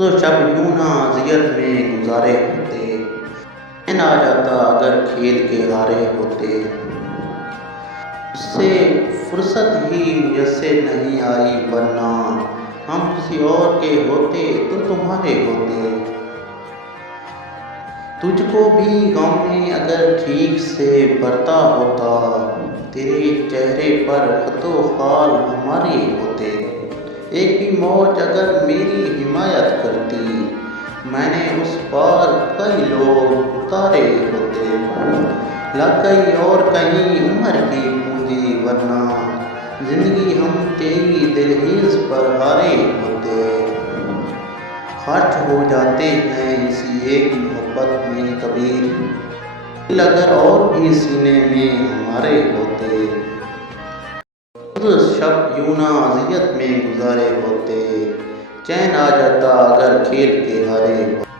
تو شب یوں نہ اذیت میں گزارے ہوتے، چین آ جاتا اگر کھیل کے ہارے ہوتے۔ اس سے فرصت ہی میسر نہیں آئی، ورنہ ہم کسی اور کے ہوتے تو تمہارے ہوتے۔ تجھ کو بھی غم میں اگر ٹھیک سے برتا ہوتا، تیرے چہرے پر خط و خال ہمارے ہوتے۔ ایک بھی موج اگر میری حمایت کرتی، میں نے اس پار کئی لوگ اتارے ہوتے۔ لگ گئی اور کہیں عمر کی پونجی، ورنہ زندگی ہم تیری دہلیز پر ہارے ہوتے۔ خرچ ہو جاتے ہیں اسی ایک محبت میں کبیر، دل اگر اور بھی سینے میں ہمارے ہوتے۔ خود شب یوں نہ اذیت میں گزارے ہوتے، چین آ جاتا اگر کھیل کے ہارے ہوتے۔